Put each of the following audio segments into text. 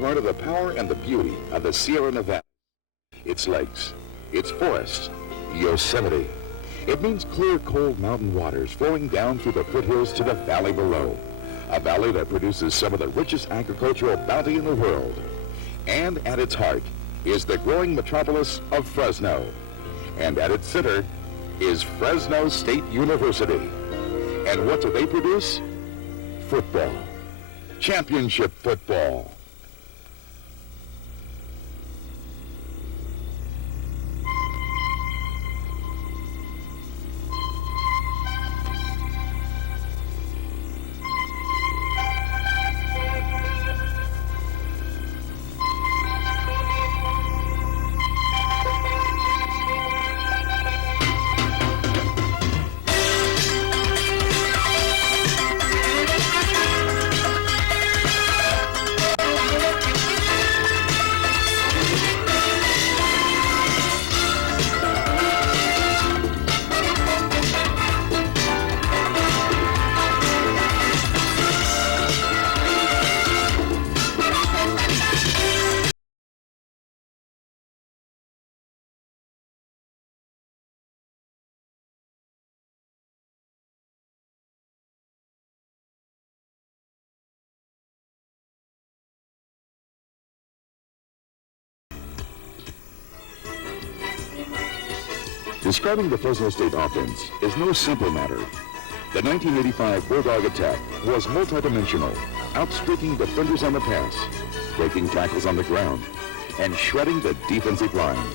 Part of the power and the beauty of the Sierra Nevada. Its lakes, its forests, Yosemite. It means clear, cold mountain waters flowing down through the foothills to the valley below. A valley that produces some of the richest agricultural bounty in the world. And at its heart is the growing metropolis of Fresno. And at its center is Fresno State University. And what do they produce? Football. Championship football. Describing the Fresno State offense is no simple matter. The 1985 Bulldog attack was multidimensional, outstripping defenders on the pass, breaking tackles on the ground, and shredding the defensive line.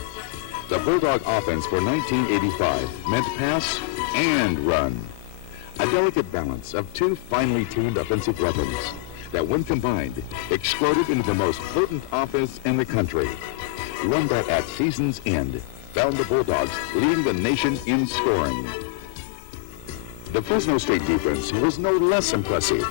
The Bulldog offense for 1985 meant pass and run. A delicate balance of two finely tuned offensive weapons that, when combined, exploded into the most potent offense in the country. One that, at season's end, found the Bulldogs leading the nation in scoring. The Fresno State defense was no less impressive.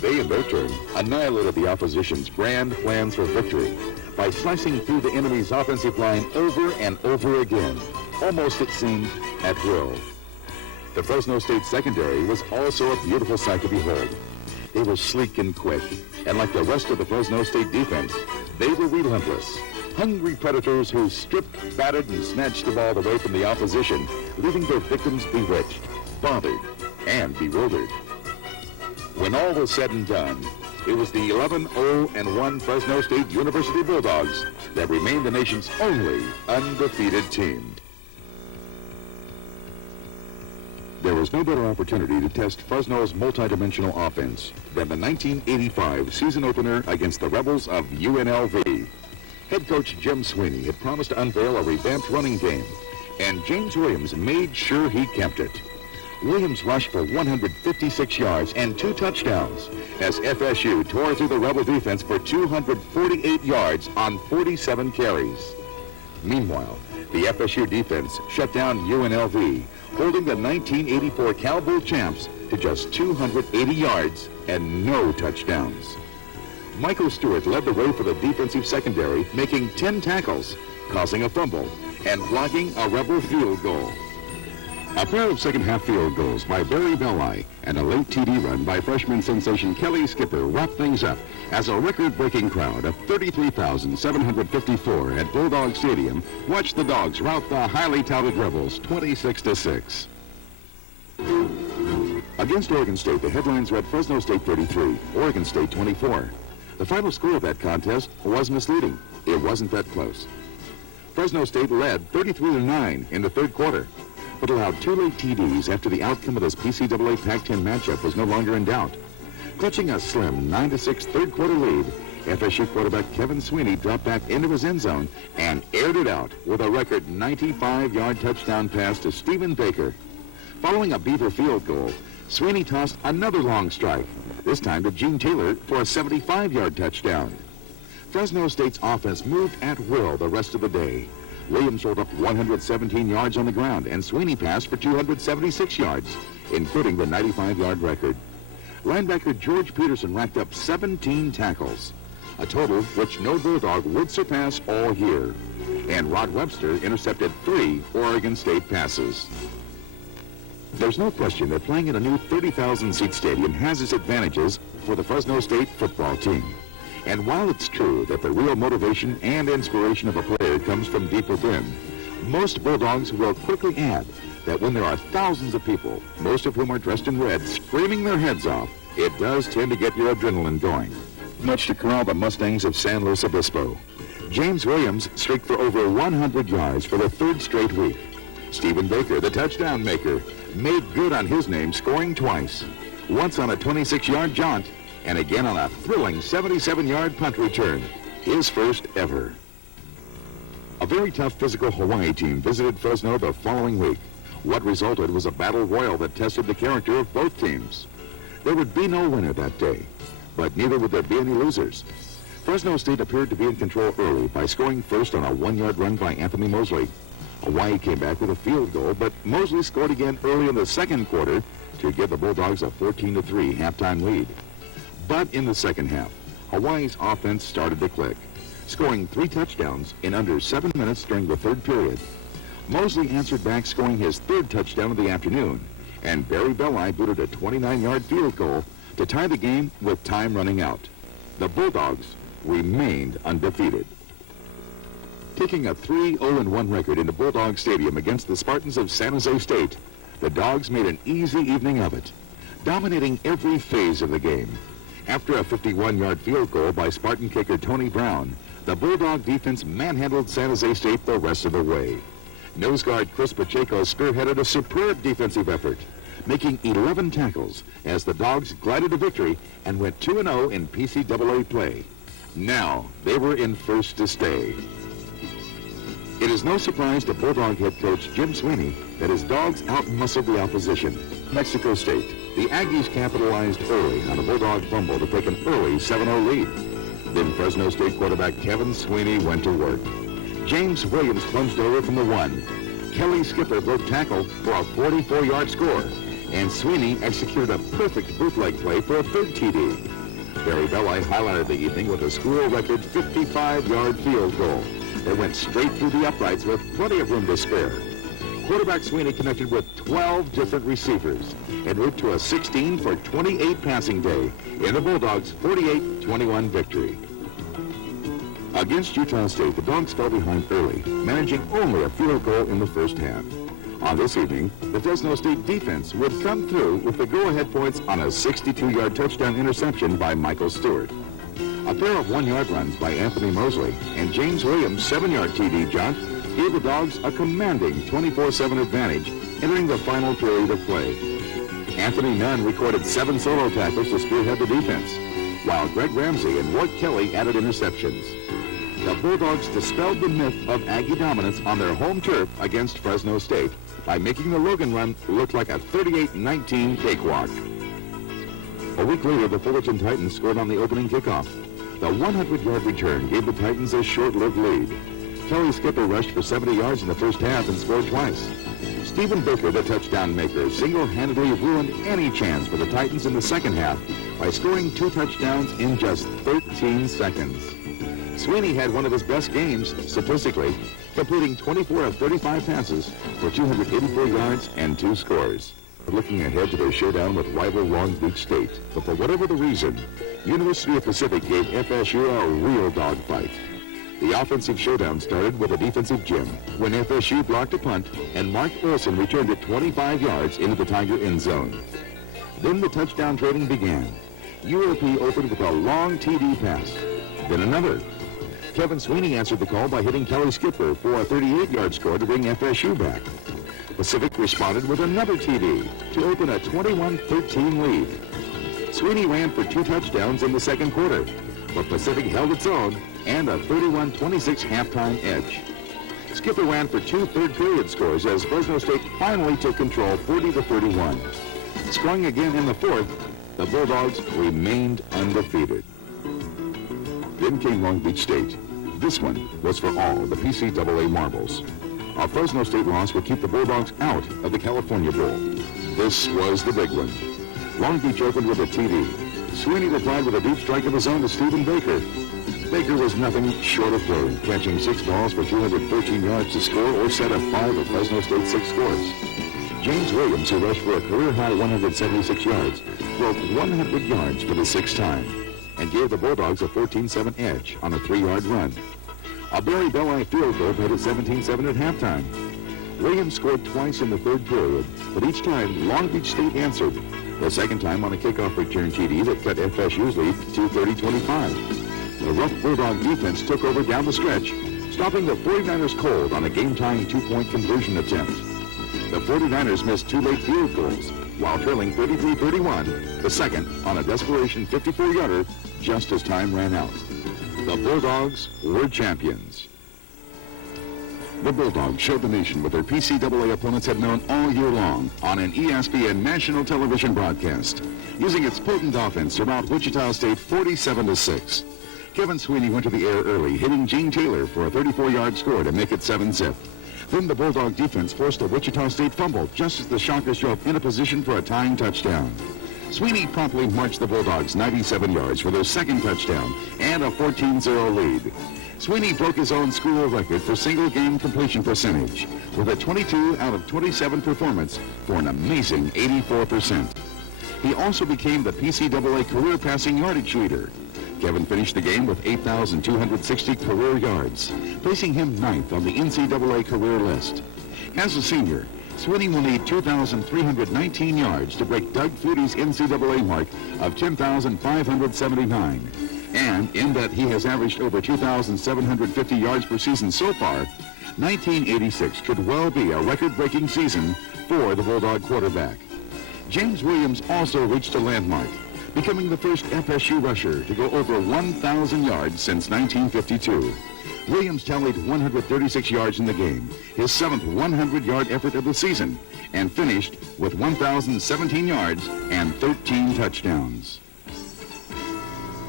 They, in their turn, annihilated the opposition's grand plans for victory by slicing through the enemy's offensive line over and over again, almost, it seemed, at will. The Fresno State secondary was also a beautiful sight to behold. They were sleek and quick, and like the rest of the Fresno State defense, they were relentless. Hungry predators who stripped, battered, and snatched the ball away from the opposition, leaving their victims bewitched, bothered, and bewildered. When all was said and done, it was the 11-0-1 Fresno State University Bulldogs that remained the nation's only undefeated team. There was no better opportunity to test Fresno's multidimensional offense than the 1985 season opener against the Rebels of UNLV. Head coach Jim Sweeney had promised to unveil a revamped running game, and James Williams made sure he kept it. Williams rushed for 156 yards and 2 touchdowns as FSU tore through the Rebel defense for 248 yards on 47 carries. Meanwhile, the FSU defense shut down UNLV, holding the 1984 Cowboy champs to just 280 yards and no touchdowns. Michael Stewart led the way for the defensive secondary, making 10 tackles, causing a fumble, and blocking a Rebel field goal. A pair of second-half field goals by Barry Belli and a late TD run by freshman sensation Kelly Skipper wrapped things up as a record-breaking crowd of 33,754 at Bulldog Stadium watched the Dogs rout the highly touted Rebels 26-6. Against Oregon State, the headlines read Fresno State 33, Oregon State 24. The final score of that contest was misleading. It wasn't that close. Fresno State led 33-9 in the third quarter, but allowed 2 late TDs after the outcome of this PCAA Pac-10 matchup was no longer in doubt. Clutching a slim 9-6 third quarter lead, FSU quarterback Kevin Sweeney dropped back into his end zone and aired it out with a record 95-yard touchdown pass to Stephen Baker. Following a Beaver field goal, Sweeney tossed another long strike, this time to Gene Taylor for a 75-yard touchdown. Fresno State's offense moved at will the rest of the day. Williams rolled up 117 yards on the ground, and Sweeney passed for 276 yards, including the 95-yard record. Linebacker George Peterson racked up 17 tackles, a total which no Bulldog would surpass all year. And Rod Webster intercepted 3 Oregon State passes. There's no question that playing in a new 30,000-seat stadium has its advantages for the Fresno State football team. And while it's true that the real motivation and inspiration of a player comes from deep within, most Bulldogs will quickly add that when there are thousands of people, most of whom are dressed in red, screaming their heads off, it does tend to get your adrenaline going. Much to corral the Mustangs of San Luis Obispo, James Williams streaked for over 100 yards for the third straight week. Stephen Baker, the touchdown maker, made good on his name, scoring twice, once on a 26-yard jaunt, and again on a thrilling 77-yard punt return, his first ever. A very tough physical Hawaii team visited Fresno the following week. What resulted was a battle royal that tested the character of both teams. There would be no winner that day, but neither would there be any losers. Fresno State appeared to be in control early by scoring first on a 1-yard run by Anthony Mosley. Hawaii came back with a field goal, but Mosley scored again early in the second quarter to give the Bulldogs a 14-3 halftime lead. But in the second half, Hawaii's offense started to click, scoring 3 touchdowns in under 7 minutes during the third period. Mosley answered back, scoring his third touchdown of the afternoon, and Barry Belli booted a 29-yard field goal to tie the game with time running out. The Bulldogs remained undefeated. Taking a 3-0-1 record into Bulldog Stadium against the Spartans of San Jose State, the Dogs made an easy evening of it, dominating every phase of the game. After a 51-yard field goal by Spartan kicker Tony Brown, the Bulldog defense manhandled San Jose State the rest of the way. Nose guard Chris Pacheco spearheaded a superb defensive effort, making 11 tackles as the Dogs glided to victory and went 2-0 in PCAA play. Now they were in first to stay. It is no surprise to Bulldog head coach Jim Sweeney that his Dogs outmuscled the opposition. Mexico State, the Aggies capitalized early on a Bulldog fumble to take an early 7-0 lead. Then Fresno State quarterback Kevin Sweeney went to work. James Williams plunged over from the 1. Kelly Skipper broke tackle for a 44-yard score, and Sweeney executed a perfect bootleg play for a third TD. Barry Belli highlighted the evening with a school record 55-yard field goal that went straight through the uprights with plenty of room to spare. Quarterback Sweeney connected with 12 different receivers and moved to a 16-for-28 passing day in the Bulldogs' 48-21 victory. Against Utah State, the Dogs fell behind early, managing only a field goal in the first half. On this evening, the Fresno State defense would come through with the go-ahead points on a 62-yard touchdown interception by Michael Stewart. A pair of 1-yard runs by Anthony Mosley and James Williams' 7-yard TD jaunt gave the Dogs a commanding 24-7 advantage entering the final period of play. Anthony Nunn recorded 7 solo tackles to spearhead the defense, while Greg Ramsey and Ward Kelly added interceptions. The Bulldogs dispelled the myth of Aggie dominance on their home turf against Fresno State by making the Logan run look like a 38-19 cakewalk. A week later, the Fullerton Titans scored on the opening kickoff. The 100-yard return gave the Titans a short-lived lead. Kelly Skipper rushed for 70 yards in the first half and scored twice. Stephen Baker, the touchdown maker, single-handedly ruined any chance for the Titans in the second half by scoring 2 touchdowns in just 13 seconds. Sweeney had one of his best games statistically, completing 24 of 35 passes for 284 yards and 2 scores. Looking ahead to their showdown with rival Long Beach State, but for whatever the reason, University of Pacific gave FSU a real dogfight. The offensive showdown started with a defensive gym when FSU blocked a punt and Mark Olson returned it 25 yards into the Tiger end zone. Then the touchdown trading began. UOP opened with a long TD pass, then another. Kevin Sweeney answered the call by hitting Kelly Skipper for a 38-yard score to bring FSU back. Pacific responded with another TD to open a 21-13 lead. Sweeney ran for 2 touchdowns in the second quarter, but Pacific held its own and a 31-26 halftime edge. Skipper ran for 2 third-period scores as Fresno State finally took control 40-31. Scoring again in the fourth, the Bulldogs remained undefeated. Then came Long Beach State. This one was for all the PCAA marbles. A Fresno State loss would keep the Bulldogs out of the California Bowl. This was the big one. Long Beach opened with a TD. Sweeney replied with a deep strike of his own to Stephen Baker. Baker was nothing short of brilliant, catching 6 balls for 213 yards to score or set up 5 of Fresno State's 6 scores. James Williams, who rushed for a career-high 176 yards, broke 100 yards for the 6th time. and gave the Bulldogs a 14-7 edge on a 3-yard run. A Barry Belli field goal made it 17-7 at halftime. Williams scored twice in the third period, but each time Long Beach State answered. The second time on a kickoff return TD that cut FSU's lead to 30-25. The rough Bulldog defense took over down the stretch, stopping the 49ers cold on a game-tying 2-point conversion attempt. The 49ers missed 2 late field goals, while trailing 33-31, the second on a desperation 54-yarder just as time ran out. The Bulldogs were champions. The Bulldogs showed the nation what their PCAA opponents had known all year long on an ESPN national television broadcast, using its potent offense to rout Wichita State 47-6. Kevin Sweeney went to the air early, hitting Gene Taylor for a 34-yard score to make it 7-zip. Then the Bulldog defense forced a Wichita State fumble just as the Shockers drove into position for a tying touchdown. Sweeney promptly marched the Bulldogs 97 yards for their second touchdown and a 14-0 lead. Sweeney broke his own school record for single-game completion percentage with a 22 out of 27 performance for an amazing 84%. He also became the PCAA career passing yardage leader. Kevin finished the game with 8,260 career yards, placing him 9th on the NCAA career list. As a senior, Sweeney will need 2,319 yards to break Doug Flutie's NCAA mark of 10,579. And in that he has averaged over 2,750 yards per season so far, 1986 could well be a record-breaking season for the Bulldog quarterback. James Williams also reached a landmark, becoming the first FSU rusher to go over 1,000 yards since 1952. Williams tallied 136 yards in the game, his 7th 100-yard effort of the season, and finished with 1,017 yards and 13 touchdowns.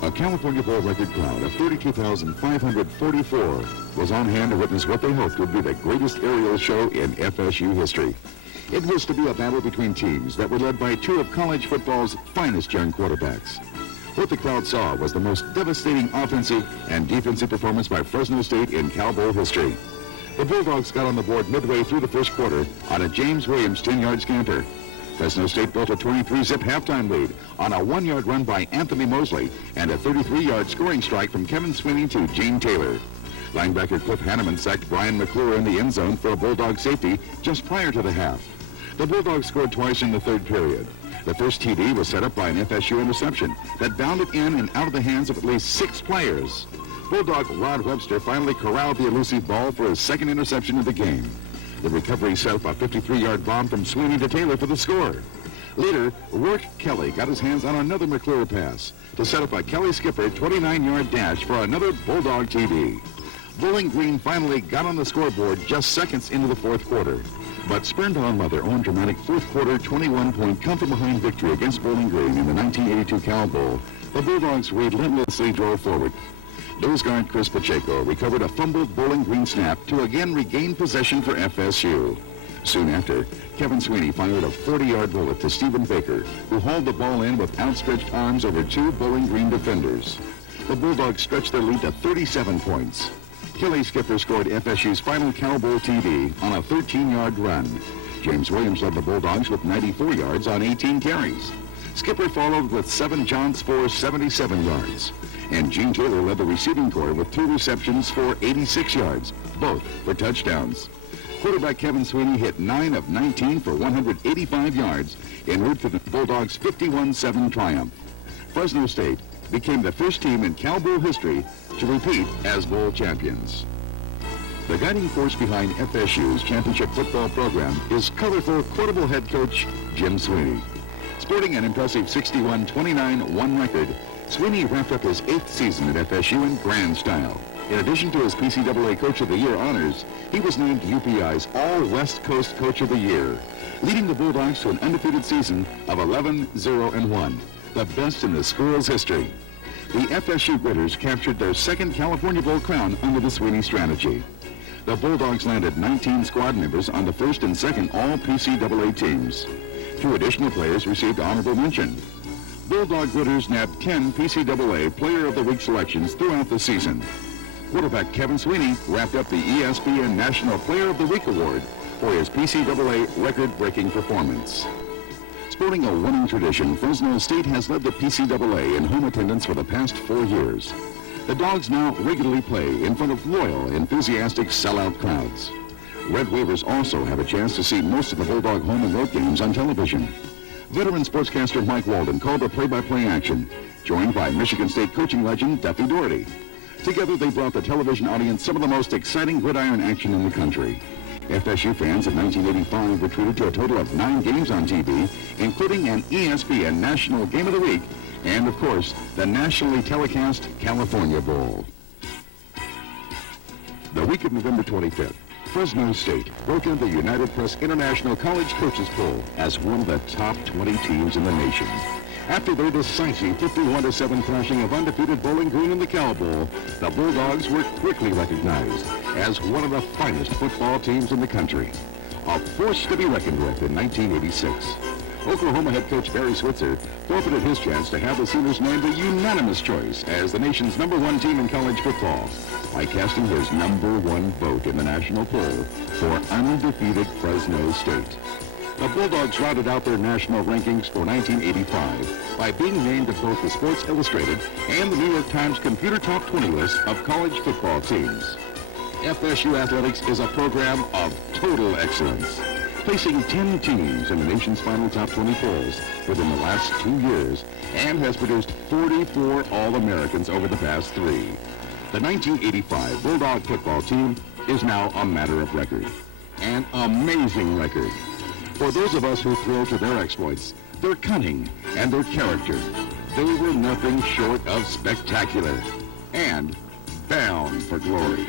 A California Bowl record crowd of 32,544 was on hand to witness what they hoped would be the greatest aerial show in FSU history. It was to be a battle between teams that were led by 2 of college football's finest young quarterbacks. What the crowd saw was the most devastating offensive and defensive performance by Fresno State in Cal Bowl history. The Bulldogs got on the board midway through the first quarter on a James Williams 10-yard scamper. Fresno State built a 23-zip halftime lead on a 1-yard run by Anthony Mosley and a 33-yard scoring strike from Kevin Sweeney to Gene Taylor. Linebacker Cliff Hanneman sacked Brian McClure in the end zone for a Bulldog safety just prior to the half. The Bulldogs scored twice in the third period. The first TD was set up by an FSU interception that bounded in and out of the hands of at least 6 players. Bulldog Rod Webster finally corralled the elusive ball for his second interception of the game. The recovery set up a 53-yard bomb from Sweeney to Taylor for the score. Later, Rourke Kelly got his hands on another McClure pass to set up a Kelly Skipper 29-yard dash for another Bulldog TD. Bowling Green finally got on the scoreboard just seconds into the fourth quarter, but spurned on by their own dramatic fourth quarter 21-point come-from-behind victory against Bowling Green in the 1982 Cal Bowl, the Bulldogs relentlessly drove forward. Nose guard Chris Pacheco recovered a fumbled Bowling Green snap to again regain possession for FSU. Soon after, Kevin Sweeney fired a 40-yard bullet to Stephen Baker, who hauled the ball in with outstretched arms over 2 Bowling Green defenders. The Bulldogs stretched their lead to 37 points. Kelly Skipper scored FSU's final Cal Bowl TD on a 13-yard run. James Williams led the Bulldogs with 94 yards on 18 carries. Skipper followed with 7 Johns for 77 yards. And Gene Taylor led the receiving corps with 2 receptions for 86 yards, both for touchdowns. Quarterback Kevin Sweeney hit 9 of 19 for 185 yards en route to the Bulldogs' 51-7 triumph. Fresno State became the first team in Cal Bowl history to repeat as bowl champions. The guiding force behind FSU's championship football program is colorful, quotable head coach Jim Sweeney. Sporting an impressive 61-29-1 record, Sweeney wrapped up his 8th season at FSU in grand style. In addition to his PCAA Coach of the Year honors, he was named UPI's All-West Coast Coach of the Year, leading the Bulldogs to an undefeated season of 11-0-1, the best in the school's history. The FSU Gritters captured their 2nd California Bowl crown under the Sweeney strategy. The Bulldogs landed 19 squad members on the 1st and 2nd All-PCAA teams. 2 additional players received honorable mention. Bulldog Gritters nabbed 10 PCAA Player of the Week selections throughout the season. Quarterback Kevin Sweeney wrapped up the ESPN National Player of the Week Award for his PCAA record-breaking performance. Sporting a winning tradition, Fresno State has led the PCAA in home attendance for the past 4 years. The Dogs now regularly play in front of loyal, enthusiastic, sellout crowds. Red Wavers also have a chance to see most of the Bulldog home and road games on television. Veteran sportscaster Mike Walden called the play-by-play action, joined by Michigan State coaching legend Duffy Doherty. Together, they brought the television audience some of the most exciting gridiron action in the country. FSU fans in 1985 were treated to a total of 9 games on TV, including an ESPN National Game of the Week and, of course, the nationally telecast California Bowl. The week of November 25th, Fresno State broke into the United Press International College Coaches Poll as one of the top 20 teams in the nation. After their decisive 51-7 thrashing of undefeated Bowling Green in the Cal Bowl, the Bulldogs were quickly recognized as one of the finest football teams in the country. A force to be reckoned with in 1986. Oklahoma head coach Barry Switzer forfeited his chance to have the Sooners named a unanimous choice as the nation's #1 team in college football by casting his #1 vote in the national poll for undefeated Fresno State. The Bulldogs rounded out their national rankings for 1985 by being named to both the Sports Illustrated and the New York Times Computer Top 20 list of college football teams. FSU Athletics is a program of total excellence, placing 10 teams in the nation's final top 20 polls within the last 2 years and has produced 44 All-Americans over the past 3. The 1985 Bulldog football team is now a matter of record. An amazing record. For those of us who thrill to their exploits, their cunning, and their character, they were nothing short of spectacular and bound for glory.